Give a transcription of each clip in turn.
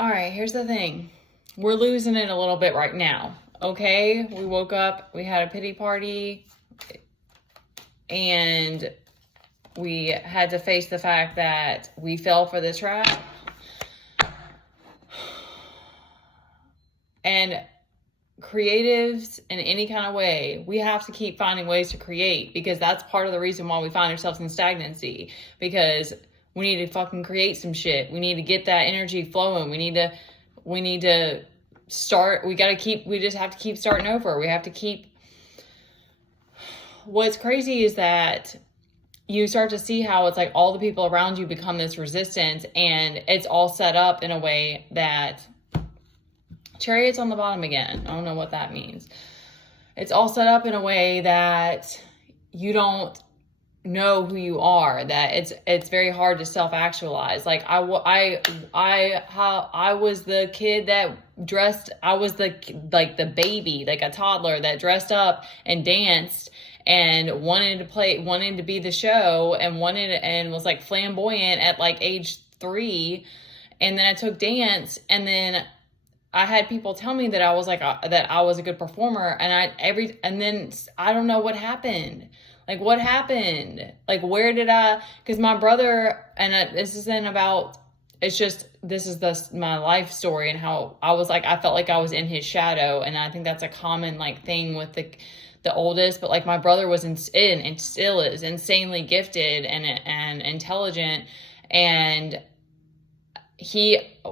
All right, here's the thing. We're losing it a little bit right now. Okay? We woke up, we had a pity party, and we had to face the fact that we fell for the trap. And creatives in any kind of way, we have to keep finding ways to create, because that's part of the reason why we find ourselves in stagnancy, because we need to fucking create some shit. We need to get that energy flowing. We need to start. We just have to keep starting over. We have to keep. What's crazy is that you start to see how it's like all the people around you become this resistance, and it's all set up in a way that chariots on the bottom again. I don't know what that means. It's all set up in a way that you don't know who you are, that it's very hard to self-actualize. Like I was the kid that dressed, I was the baby, like a toddler that dressed up and danced and wanted to be the show, and was like flamboyant at like age 3. And then I took dance, and then I had people tell me that I was that I was a good performer, and then I don't know what happened. Like, what happened? Like, where did because my brother, and this isn't about, it's just, this is my life story, and how I felt like I was in his shadow. And I think that's a common like thing with the oldest, but like my brother was and still is insanely gifted and intelligent. And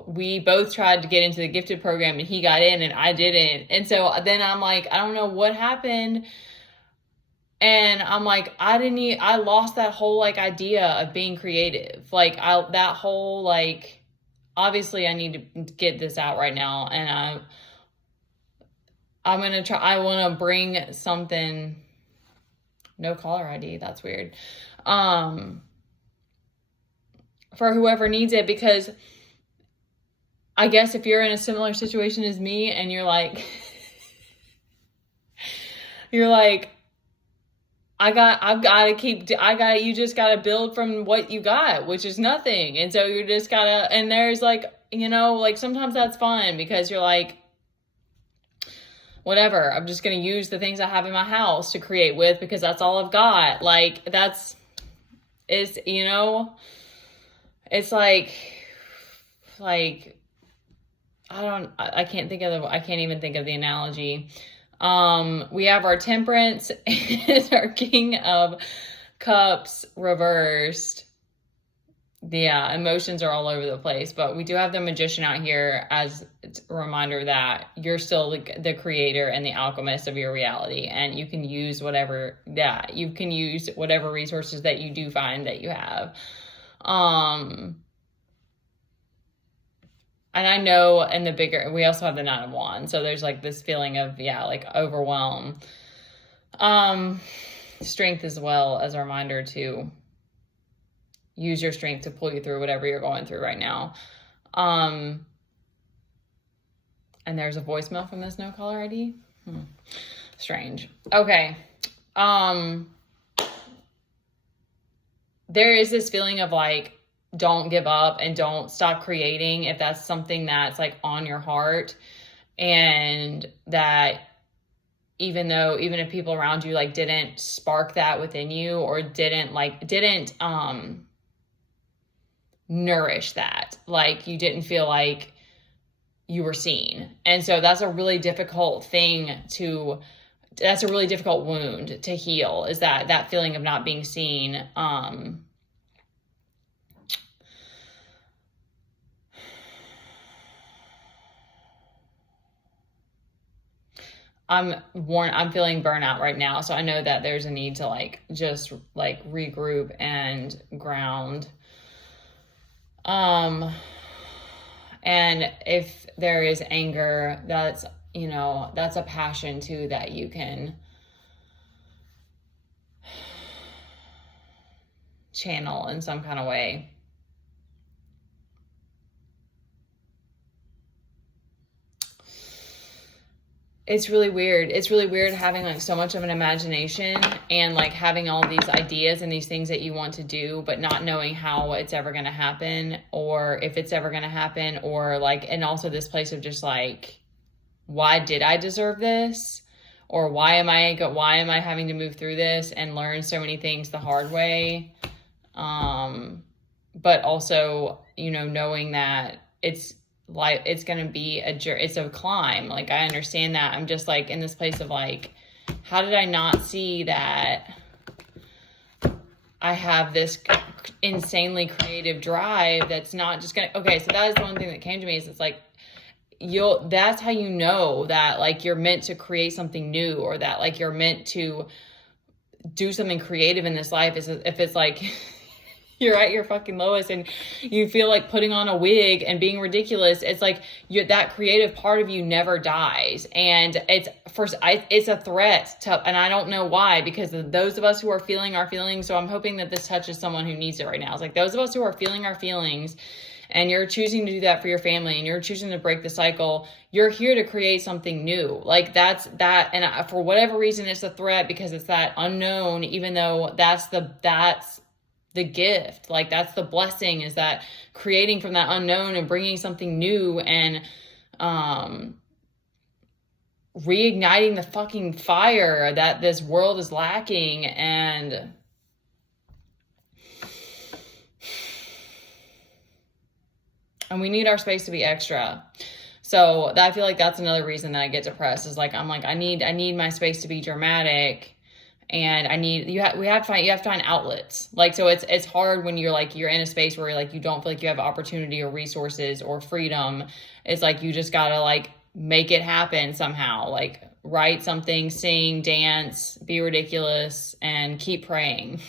we both tried to get into the gifted program, and he got in and I didn't. And so then I'm like, I don't know what happened. And I'm like, I lost that whole like idea of being creative. Like that whole like, obviously I need to get this out right now. And I'm going to try, I want to bring something, no caller ID. That's weird. For whoever needs it, because I guess if you're in a similar situation as me, and you're like, you just gotta build from what you got, which is nothing. And so you just gotta, and there's like, like sometimes that's fun, because you're like, whatever, I'm just gonna use the things I have in my house to create with, because that's all I've got. Like it's like, I can't even think of the analogy. We have our Temperance and our King of Cups reversed. Yeah, emotions are all over the place, but we do have the Magician out here as a reminder that you're still the creator and the alchemist of your reality, and you can use whatever resources that you do find that you have. And I know we also have the Nine of Wands. So there's like this feeling of, like overwhelm. Strength as well, as a reminder to use your strength to pull you through whatever you're going through right now. And there's a voicemail from this no caller ID. Strange. Okay. There is this feeling of like, don't give up and don't stop creating if that's something that's like on your heart. And that even if people around you like didn't spark that within you, or didn't nourish that, like you didn't feel like you were seen. And so that's a really difficult wound to heal, is that feeling of not being seen. I'm feeling burnout right now. So I know that there's a need to like, just like regroup and ground. And if there is anger, that's a passion too, that you can channel in some kind of way. it's really weird. It's really weird having like so much of an imagination and like having all these ideas and these things that you want to do, but not knowing how it's ever going to happen or if it's ever going to happen, or like, and also this place of just like, why did I deserve this? Or why am I having to move through this and learn so many things the hard way? But also, you know, knowing that it's like, it's going to be it's a climb. Like, I understand that. I'm just like in this place of like, how did I not see that I have this insanely creative drive that's not just going to, okay. So that is the one thing that came to me is it's like, that's how you know that like you're meant to create something new, or that like you're meant to do something creative in this life, is if it's like you're at your fucking lowest and you feel like putting on a wig and being ridiculous. It's like that creative part of you never dies. And it's a threat to, and I don't know why, because those of us who are feeling our feelings. So I'm hoping that this touches someone who needs it right now. It's like those of us who are feeling our feelings, and you're choosing to do that for your family, and you're choosing to break the cycle, you're here to create something new. Like that's that. And for whatever reason, it's a threat because it's that unknown, even though that's the gift. Like that's the blessing, is that creating from that unknown and bringing something new and, reigniting the fucking fire that this world is lacking. And we need our space to be extra. So I feel like that's another reason that I get depressed, is like, I'm like, I need my space to be dramatic, and you have to find outlets. Like, so it's hard when you're in a space where like, you don't feel like you have opportunity or resources or freedom. It's like, you just gotta like make it happen somehow, like write something, sing, dance, be ridiculous, and keep praying.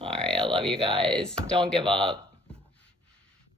All right. I love you guys. Don't give up.